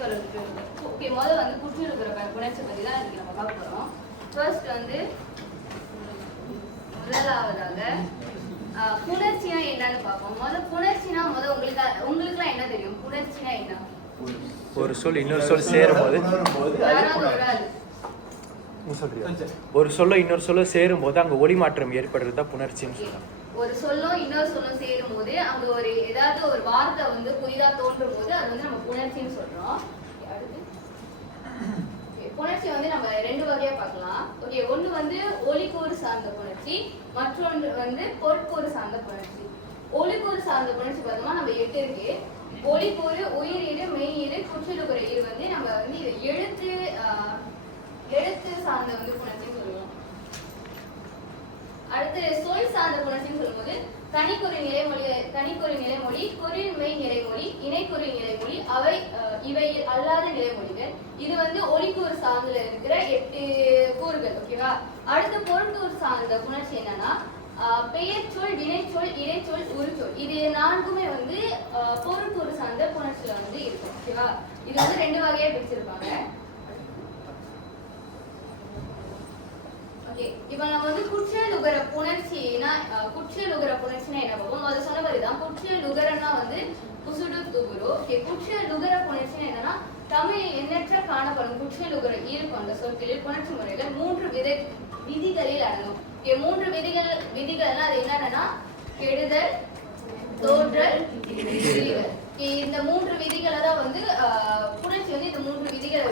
மெய்த்தொடர் குற்றியலுகரம். ஓகே, முதல்ல வந்து குற்றியலுகர புணர்ச்சி பற்றி தான் இன்னைக்கு நம்ம பார்க்க போகிறோம். ஃபர்ஸ்ட் வந்து முதலாவதாக புணர்ச்சினா என்னன்னு பார்ப்போம். புணர்ச்சினா உங்களுக்குலாம் என்ன தெரியும்? புணர்ச்சினா என்ன? ஒரு சொல் இன்னொரு சொல் சேரும்போது, ஒரு சொல்ல இன்னொரு சொல்ல சேரும்போது அங்க ஒலி மாற்றம் ஏற்படுறது தான் புணர்ச்சின்னு சொல்லலாம். ஒரு சொல்லும் இன்னொரு சொல்லும் சேரும் போது அங்க ஏதாவது ஒரு வார்த்தை வந்து புதிதா தோன்றும் போது அது வந்து நம்ம புணர்ச்சின்னு சொல்றோம். புணர்ச்சி வந்து நம்ம ரெண்டு வகையா பார்க்கலாம். ஓகே, ஒண்ணு வந்து ஒலிக்கூறு சார்ந்த புணர்ச்சி, மற்றொன்று வந்து பொருட்கூறு சார்ந்த புணர்ச்சி. ஒலிக்கூறு சார்ந்த புணர்ச்சி பார்த்தோம்னா நம்ம 8 இருக்கு. ஒலிக்கூறு, உயிரீடு, மெய்யீடு, குற்றியலுகர ஈடு வந்து நம்ம வந்து இது எழுத்து சார்ந்த வந்து புணர்ச்சின்னு சொல்லுவோம். அடுத்து சொல் சார்ந்த புணர்ச்சின்னு சொல்லும்போது தனிக்குறி நிலைமொழி, குறில் மெய் நிலைமொழி, இணைக்குறி நிலைமொழி, இவை அல்லாத நிலைமொழிகள். இது வந்து ஒலிக்கூறு சார்ந்துல இருக்கிற 8 கூறுகள். ஓகேவா? அடுத்து பொருட்கூறு சார்ந்த புணர்ச்சி என்னன்னா பெயர் சொல், வினைச்சொல், இடைச்சொல், உரிச்சொல். இது 4மே வந்து பொருட்கூறு சார்ந்த புணர்ச்சியில வந்து இருக்கும். ஓகேவா? இது வந்து 2 வகையா பிரிச்சிருப்பாங்க. ஓகே, இப்போ நம்ம வந்து குற்றியலுகர புணர்ச்சினா என்ன பார்ப்போம். அது சொன்ன மாதிரி தான் குற்றியலுகரம்னா வந்து குசுடு துகுரு. ஓகே, குற்றியலுகர புணர்ச்சி என்னன்னா தமிழில் எண்ணற்ற காணப்படும் குற்றியலுகர ஈறு கொண்ட சொற்களில் புணர்ச்சி முறைகள் 3 விதிகளில் அடங்கும். ஓகே, 3 விதிகள்னா அது என்னன்னா கெடுதல், தோன்றல், விதிகள். இந்த 3 விதிகளை தான் வந்து புணர்ச்சி வந்து இந்த 3 விதிகள்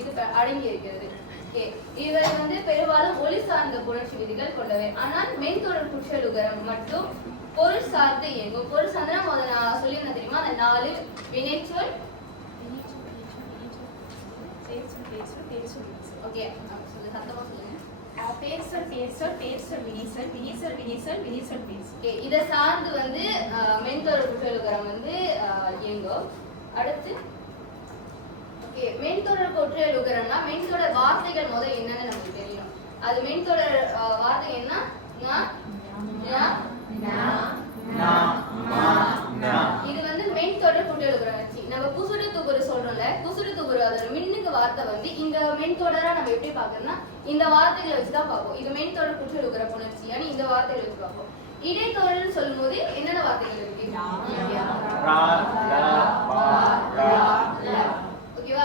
இது அடங்கி இருக்கிறது. இவை வந்து பெரும்பாலும் ஒலி சார்ந்த புணர்ச்சி விதிகள் கொண்டவை. ஆனால் மென்தொடர் குற்றியலுகரம் மட்டும் பொருள் சார்ந்து இயங்கும். பொருள் சார்ந்தா முதல்ல நான் சொல்லியிருந்தேன் தெரியுமா, அந்த 4 வினைச்சொல். ஓகே, சத்தமா சொல்லுங்க. இதை சார்ந்து வந்து மென்தொடர் குற்றியலுகரம் வந்து இயங்கும். அடுத்து மென்தொடர் குற்றியலுகரம்னா மென்தொடர் வார்த்தைகள் முதல் என்னன்னு நமக்கு தெரியணும். அது மென்தொடர் வார்த்தை என்ன? இது வந்து மென்தொடர் குற்றியலுகரம் வச்சு நம்ம குசுடு துகுரு சொல்றோம்ல, குசுடு துகுரு அதோட மின்னுக்கு வார்த்தை வந்து இங்க மென்தொடரா நம்ம எப்படி பாக்குறோம்னா இந்த வார்த்தைகளை வச்சுதான் பார்ப்போம். இது மென்தொடர் குற்றியலுகர புணர்ச்சி, ஆனா இந்த வார்த்தைகளை வச்சு பார்ப்போம். இடைத்தொடர்னு சொல்லும் போது என்னென்ன வார்த்தைகள் இருக்கு? ஓகேவா?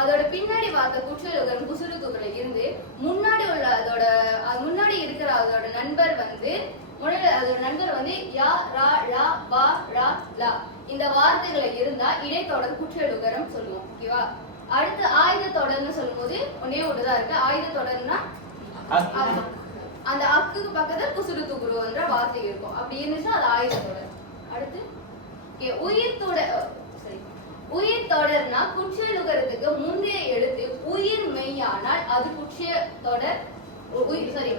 அதோட பின்னாடி வார்த்தை குற்றியலுகரம் குசுடு துகுல இருந்து முன்னாடி உள்ள முன்னாடி இருக்கிற அதோட நண்பர் வந்து அதோட நண்பர் வந்து யா, ரா, லா, வா, ரா, லா இந்த வார்த்தைகளை இருந்தா இடைத்தொடர் குற்றியலுகரம் சொல்லுவோம். ஓகேவா? அடுத்து ஆயுத தொடர்னு சொல்லும் போது ஒன்னே ஒன்றுதான் இருக்கு. ஆயுத தொடர்னா அந்த அக்குக்கு பக்கத்துல குசுடு துகுருன்ற வார்த்தை இருக்கும். அப்படி இருந்துச்சுன்னா அது ஆயுத தொடர். அடுத்து உயிர் தொடர்னா குற்றியலுகரத்துக்கு முந்தைய எழுத்து உயிர் மெய்யானால் அது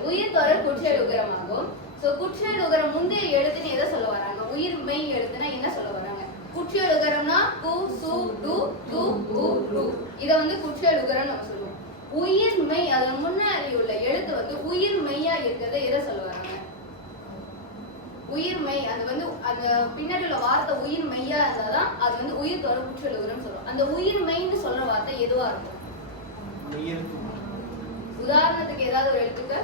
உயிர் தொடர் குற்றியலுகரமாகும். சோ குற்றியலுகரம் முந்தைய எழுத்துன்னு எதை சொல்ல வராங்க? உயிர் மெய் எழுத்துனா என்ன சொல்ல வராங்க? குற்றியலுகரம்னா கு, சு, டு, து, உ, ரு. இத வந்து குற்றியலுகரம் நம்ம சொல்லுவோம். உயிர் மெய் அதன் முன்னாடி உள்ள எழுத்து வந்து உயிர் மெய்யா இருக்கிறத எதை சொல்ல வராங்க? உயிர் மெய். அது வந்து அந்த பின்னாடி உள்ள வார்த்தை உயிர் மெய்யா இருந்தாதான் அது வந்து உயிர் தொடர் குற்றியலுகரம் சொல்லுவோம். அந்த உயிர் மெய்ன்னு சொல்ற வார்த்தை எதுவா இருக்கும்? உதாரணத்துக்கு ஏதாவது ஒரு எழுத்துக்கு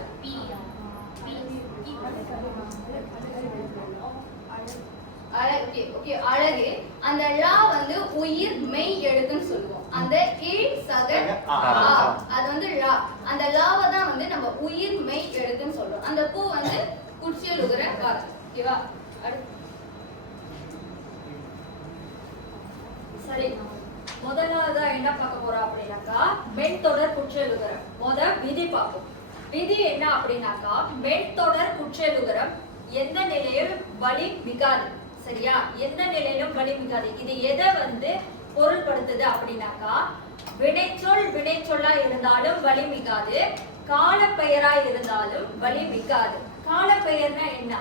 அழகு. அந்த லா வந்து உயிர் மெய் எழுத்துன்னு சொல்லுவோம். அந்த அது வந்து லா. அந்த லாவை தான் வந்து நம்ம உயிர் மெய் எழுத்துன்னு சொல்றோம். அந்த பூ வந்து குற்றியலுகர வார்த்தை. ஓகேவா? சரி, முதலாவதா என்ன பார்க்க போறோம் அப்படின்னாக்கா மென்தொடர் குற்றியலுகரம். விதி பார்ப்போம். விதி என்ன அப்படின்னாக்கா மென்தொடர் குற்றியலுகரம் எந்த நிலையிலும் வலி மிகாது. சரியா? எந்த நிலையிலும் வலி மிகாது. இது எதை வந்து பொருள்படுத்துது அப்படின்னாக்கா வினைச்சொல்லா இருந்தாலும் வலி மிகாது, காலப்பெயரா இருந்தாலும் வலி மிகாது. காலப்பெயர்னா என்ன?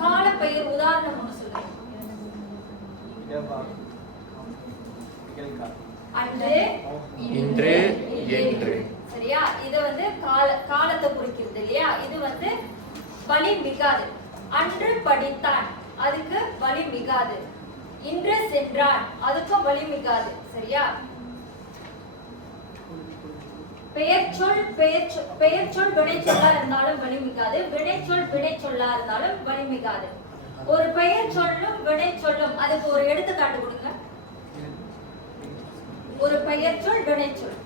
காலப்பெயர் உதாரணம் ஒண்ணு சொல்லுங்க. அன்று, இன்று, என்று. சரியா? இது வந்து காலத்தை குறிக்கிறது இல்லையா? இது வந்து வலி மிகாது. அன்று படித்தான், அதுக்கு வலி மிகாது. இன்று சென்றான் அதுக்கும் வழி மிகாது. சரியா? பெயர்ச்சொல் வினைச்சொல்லா இருந்தாலும் வழி மிகாது. வினைச்சொல் வினைச்சொல்லா இருந்தாலும் வழி மிகாது. ஒரு பெயர் சொல்லும் வினை சொல்லும் அதுக்கு ஒரு எடுத்துக்காட்டு கொடுங்க. ஒரு பெயர் சொல் வினை சொல்.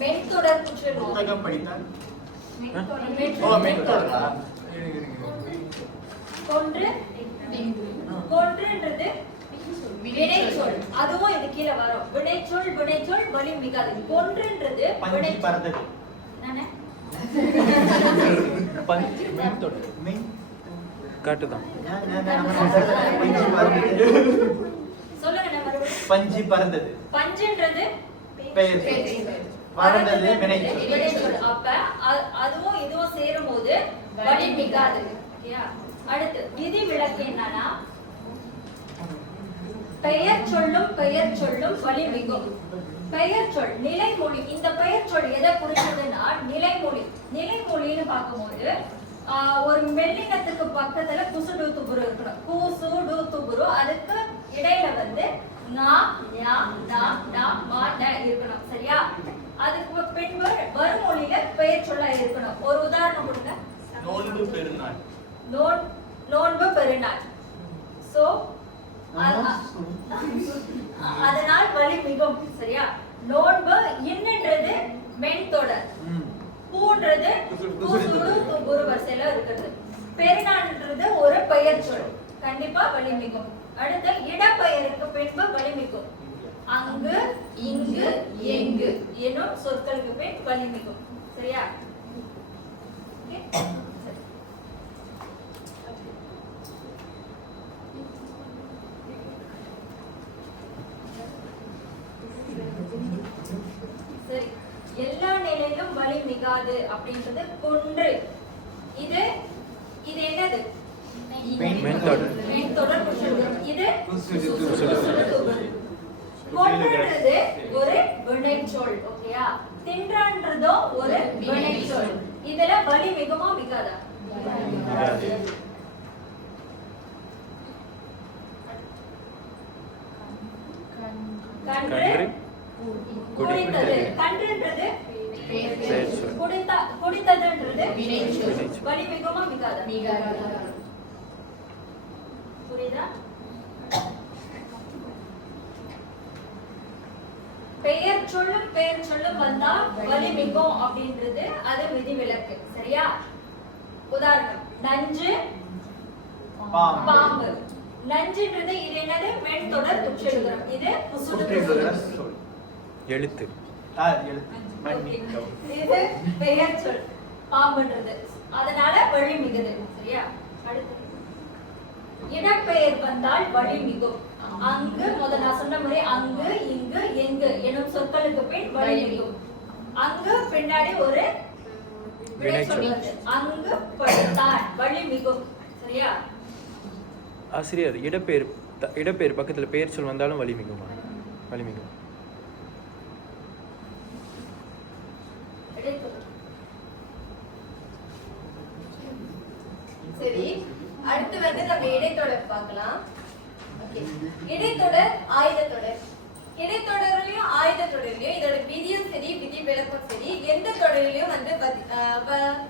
மென்தொடர் குற்றல். புத்தகம் படித்தால் கொன்றுன்றது வினைச்சொல். அதுவும் இது கீழே வரும். வினைச்சொல் வலி மிகாது. கொன்றுன்றது பஞ்சி பறந்தது. என்னண்ணே? பஞ்சி மென்தொடர் காட்டுதான். சொல்லுங்க மறுபடியும். பஞ்சி பறந்தது. பஞ்சுன்றது பெயர் பறந்தது வினைச்சொல். அப்ப அதுவும் இதுவும் சேரும்போது வலி மிகாது. ஓகேயா? அடுத்து விதி விலக்கு என்னன்னா பெயர் சொல்லும் வலி மிகும். பெயர் சொல் நிலைமொழி. இந்த பெயர் சொல் எதை குறிக்குதுன்னா நிலைமொழி. நிலைமொழின்னு பார்க்கும்போது ஒரு மெல்லினத்துக்கு பக்கத்துல குசுடு துபுரு இருக்கணும். குசுடு துபுரு அதுக்கு இடையில வந்து நா ஞா நா நா மா ந இருக்கணும். சரியா? அதுக்கு பின்பு வருமொழியில பெயர் சொல்லா இருக்கணும். ஒரு உதாரணம் கொடுங்க. நோன்பு பெருநாள். நோன்பு பெருநாள். சோ அதனால் வலி மிகும். சரியா? நோன்பு இன்னன்றது மென்தொடர். பூன்றது குசுடு துபுரு வரிசையில இருக்குது. பெருநாள்ன்றது ஒரு பெயர் சொல். கண்டிப்பா வலி மிகும். அடுத்து இடப்பெயருக்கு பின்பு வலி மிகும். அங்கு இங்கு எங்கு எனும் சொற்களுக்கு பின் வலி மிகும். சரியா? சரி, எல்லா நிலையிலும் வலி மிகாது அப்படின்றது கொன்று. இது என்னது? மென்தொடர் குற்றல். இது கொன்றுன்றது ஒரு வினைச்சொல். ஓகேயா? தின்றான்றதோ ஒரு வினைச்சொல். இதுல வலி மிகுமா மிகாதா? கன்று குடித்தது. கன்றுன்றது குடித்ததுன்றது வலி மிகுமா மிகாதா? புரியுதா? பெயர் சொல்லும் வந்தா வலி மிகும் அப்படின்றது அது விதிவிலக்கு. சரியா? உதாரணம் நஞ்சு பாம்பு. நஞ்சுன்றது இது என்னது? மென்தொடர் குற்றலுகரம். இது குசுடு எழுத்து. இது பெயர் சொல். பாம்புன்றது அதனால வலி மிகுது. சரியா? அடுத்து இடப்பெயர் வந்தால் வலி மிகும். அங்கு முதல்ல நான் சொன்ன மாதிரி அங்கு இங்கு எங்கு எனும் சொற்களுக்கு பின் வலி மிகும். அங்கு பின்னாடி ஒரு வினைச்சொல் வருது. அங்கு படுத்தான் வலி மிகும். சரியா? ஆசிரியர் இடப்பெயர் பக்கத்துல பெயர் சொல் வந்தாலும் வலி மிகுமா? வலி மிகும். சரி, அடுத்து வந்து நம்ம இடைத்தொடர் பார்க்கலாம். ஓகே, இடைத்தொடர் ஆயுதத்தொடர். இடைத்தொடர்லயும் ஆயுதத்தொடர்லயும் இதோட விதியும் சரி விதி விளக்கம் சரி எந்த தொடரிலையும் வந்து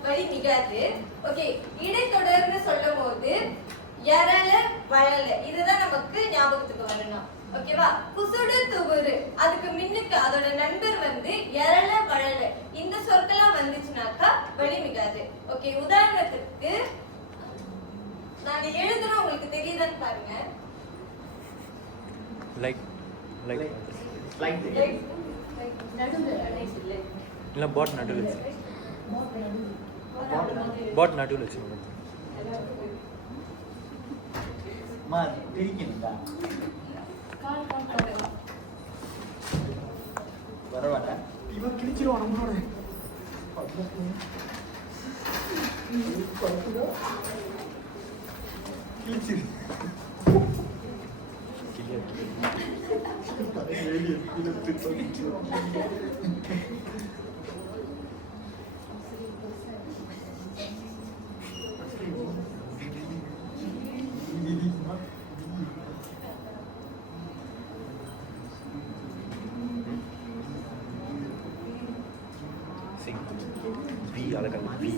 வழி மிகாது. ஓகே, இடைத்தொடர்னு சொல்லும் போது எரல வளல இதுதான் நமக்கு ஞாபகத்துக்கு வரணும். ஓகேவா? குசுடு துபுரு அதுக்கு முன்னுக்கு அதோட நண்பர் வந்து எரல வளல இந்த சொற்கெல்லாம் வந்துச்சுனாக்கா வழி மிகாது. ஓகே, உதாரணத்துக்கு நான் எழுதுறேன், உங்களுக்கு தெரியுதான்னு பாருங்க. லைக் இல்ல பாட் நடுவில் வச்சு வரவாட்டா இவன் கிழிச்சிருவான் நம்மளோட. கிழிச்சிரு வி அழகான வி.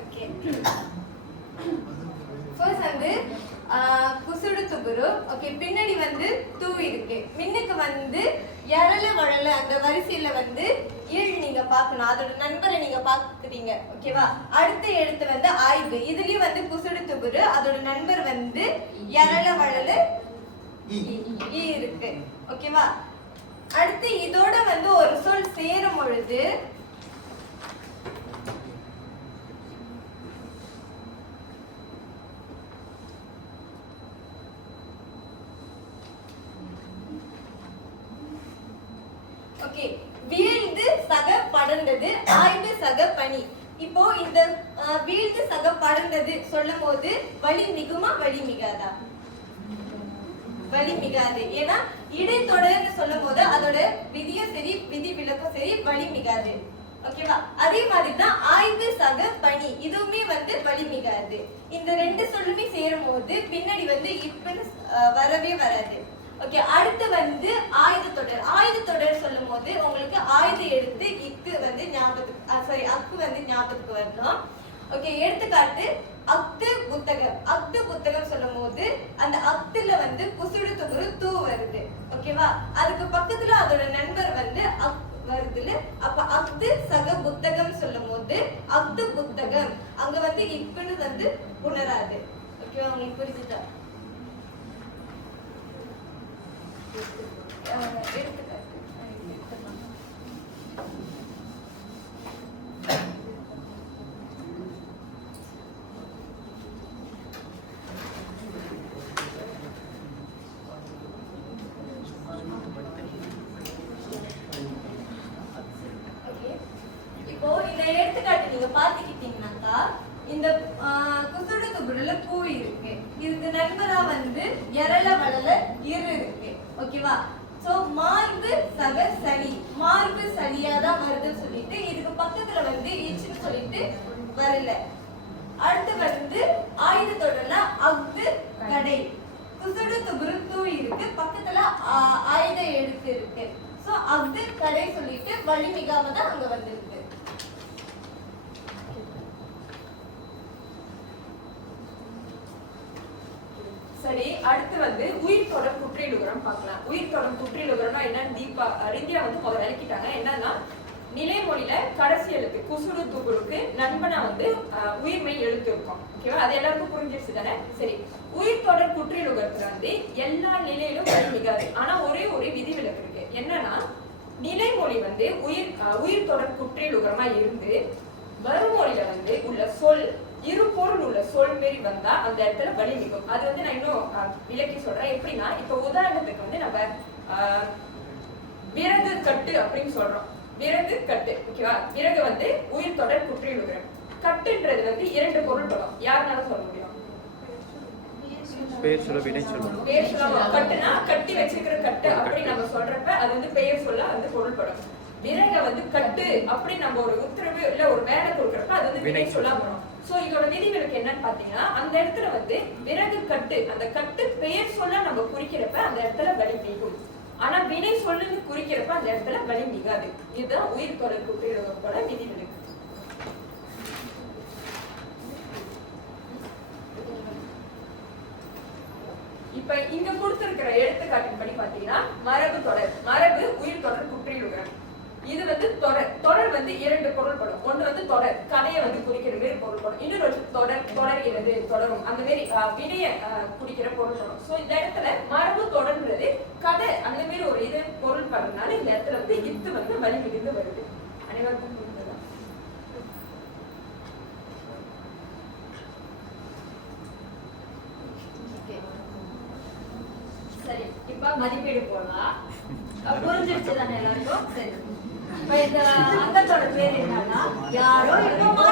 ஓகே ஃபர்ஸ்ட் வந்து குசுடு துபுரு. ஓகே பின்னாடி வந்து தூ இருக்கு. மின்னுக்கு வந்து எரல வழல அந்த வரிசையில வந்து ஈழ் நீங்க பார்க்கணும். அதோட நண்பரை நீங்க பார்க்குறீங்க. ஓகேவா? அடுத்த எழுத்து வந்து ஆய்வு. இதுலயும் வந்து குசுடு துபுரு. அதோட நண்பர் வந்து எரல வழல ஈ இருக்கு. ஓகேவா? அடுத்து இதோட வந்து ஒரு சொல் சேரும் பொழுது ஓகே வீழ்ந்து சக படர்ந்தது ஆய்வு சக பனி. இப்போ இந்த வீழ்ந்து சக படர்ந்தது சொல்லும் போது வலி மிகுமா வலி மிகாதா? வலி மிகாது. ஏன்னா இடைத்தொடர்னு சொல்லும் போது அதோட விதியும் சரி விதி விலக்கும் சரி வலி மிகாது. ஓகேவா? அதே மாதிரி தான் ஆய்வு சக பனி இதுவுமே வந்து வலி மிகாது. இந்த ரெண்டு சொல்லுமே சேரும் போது பின்னாடி வந்து இப்பன்னு வரவே வராது. ஓகே அடுத்து வந்து ஆயுத தொடர். ஆயுத தொடர் சொல்லும் போது உங்களுக்கு ஆயுத எழுத்து இக்கு வந்து ஞாபகத்துக்கு அக்கு வந்து ஞாபகத்துக்கு வரணும். ஓகே எடுத்துக்காட்டு அக்து புத்தகம். அக்து புத்தகம் சொல்லும் போது அந்த அக்துல வந்து குசுடு துபுரு தூ வருது. ஓகேவா? அதுக்கு பக்கத்துல அதோட நண்பர் வந்து அக் வருதுல. அப்ப அக்து சக புத்தகம் சொல்லும் போது அக்து புத்தகம் அங்க வந்து இக்குன்னு வந்து உணராது. ஓகேவா? உங்களுக்கு புரிஞ்சுதா? இப்போ இந்த எடுத்துக்காட்டு நீங்க பாத்துக்கிட்டீங்கன்னாக்கா இந்த குசுடு துபுடுல பூ இருக்கு. இதுக்கு நண்பரா வந்து எரல வளல இரு இருக்கு. ஓகேவா? சோ மார்பு சக சளி. மார்பு சளியா தான் வருதுன்னு சொல்லிட்டு இதுக்கு பக்கத்துல வந்து ஈச்சுன்னு சொல்லிட்டு வரல. அடுத்து வந்து ஆயுத தொடர்ல அக்து கடை. குசுடு துபுரு தூ இருக்கு. பக்கத்துல ஆயுத எழுத்து இருக்கு. சோ அக்து கடை சொல்லிட்டு வலி மிகாம தான் அங்க வந்திருக்கு. சரி அடுத்து வந்து உயிர் தொடர் குற்றியலுகரம் பார்க்கலாம். உயிர் தொடர் குற்றியலுகரம்னா என்னன்னு தீபா ரிந்தியா வந்து முதல்ல விளக்கிட்டாங்க. என்னன்னா நிலைமொழியில கடைசி எழுத்து குசுடு துபுருக்கு நண்பனா வந்து உயிர்மெய் எழுத்து இருக்கும். ஓகேவா? அது எல்லாருக்கும் புரிஞ்சிருச்சு தானே? சரி உயிர் தொடர் குற்றியலுகரத்துல வந்து எல்லா நிலையிலும் வழி மிகாது. ஆனா ஒரே ஒரு விதிவிலக்கு இருக்கு. என்னன்னா நிலைமொழி வந்து உயிர் தொடர் குற்றியலுகரமா இருந்து வருமொழியில வந்து உள்ள சொல் இரு பொருள் உள்ள சொல் மாரி வந்தா அந்த இடத்துல வலி மிகும். அது வந்து நான் இன்னும் விளக்கி சொல்றேன். எப்படின்னா இப்ப உதாரணத்துக்கு வந்து நம்ம விறகு கட்டு அப்படின்னு சொல்றோம். விறகு கட்டு. ஓகேவா? விறகு வந்து உயிர் தொடர் குற்றியலுகரம். கட்டுன்றது வந்து இரண்டு பொருள் படம். யாருனாலும் சொல்ல முடியும்? பேர் சொல்ல வினை சொல்லும். பேர் சொல்ல கட்டுனா கட்டி வச்சிருக்கிற கட்டு அப்படி நம்ம சொல்றப்ப அது வந்து பெயர் சொல்ல வந்து பொருள் படம். விறக வந்து கட்டு அப்படி நம்ம ஒரு உத்தரவு இல்ல ஒரு வேலை கொடுக்கறப்ப அது வந்து வினை சொல்ல வரும். சோ இதோட விதிவிலக்கு என்னன்னு பாத்தீங்கன்னா அந்த இடத்துல வந்து விறகு கட்டு அந்த கட்டு பெயர் சொல்ல நம்ம குறிக்கிறப்ப அந்த இடத்துல வலி மிகும். ஆனா வினை சொல்லுன்னு குறிக்கிறப்ப அந்த இடத்துல வலி மிகாது. இதுதான் உயிர் தொடர் குற்றியலுகரத்தோட விதிவிலக்கு. இப்ப இங்க கொடுத்திருக்கிற எடுத்துக்காட்டின் படி பாத்தீங்கன்னா மரபு தொடர். மரபு உயிர் தொடர் குற்றியலுகரம். இது வந்து தொடர் வந்து இரண்டு பொருள்படும். ஒன்று வந்து தொடர் கதையை வந்து குறிக்கிற மாதிரி பொருள்படும். இன்னொரு தொடர்கிறது தொடரும் அந்த மாதிரி வினைய குறிக்கிற பொருள்படும். சோ இந்த இடத்துல மரபு தொடர்ன்றது கதை அந்த மாதிரி ஒரு இது பொருள்படுறதுனால இந்த இடத்துல வந்து இத்து வந்து வலி மிகுந்து வருது. அனைவருக்கும் புரிந்ததா? சரி இப்ப மதிப்பீடு போடலாம். புரிஞ்சிருச்சு தானே எல்லாருக்கும்? சரி இப்ப இந்த அங்கத்தோட பேர் என்னன்னா யாரோ இப்ப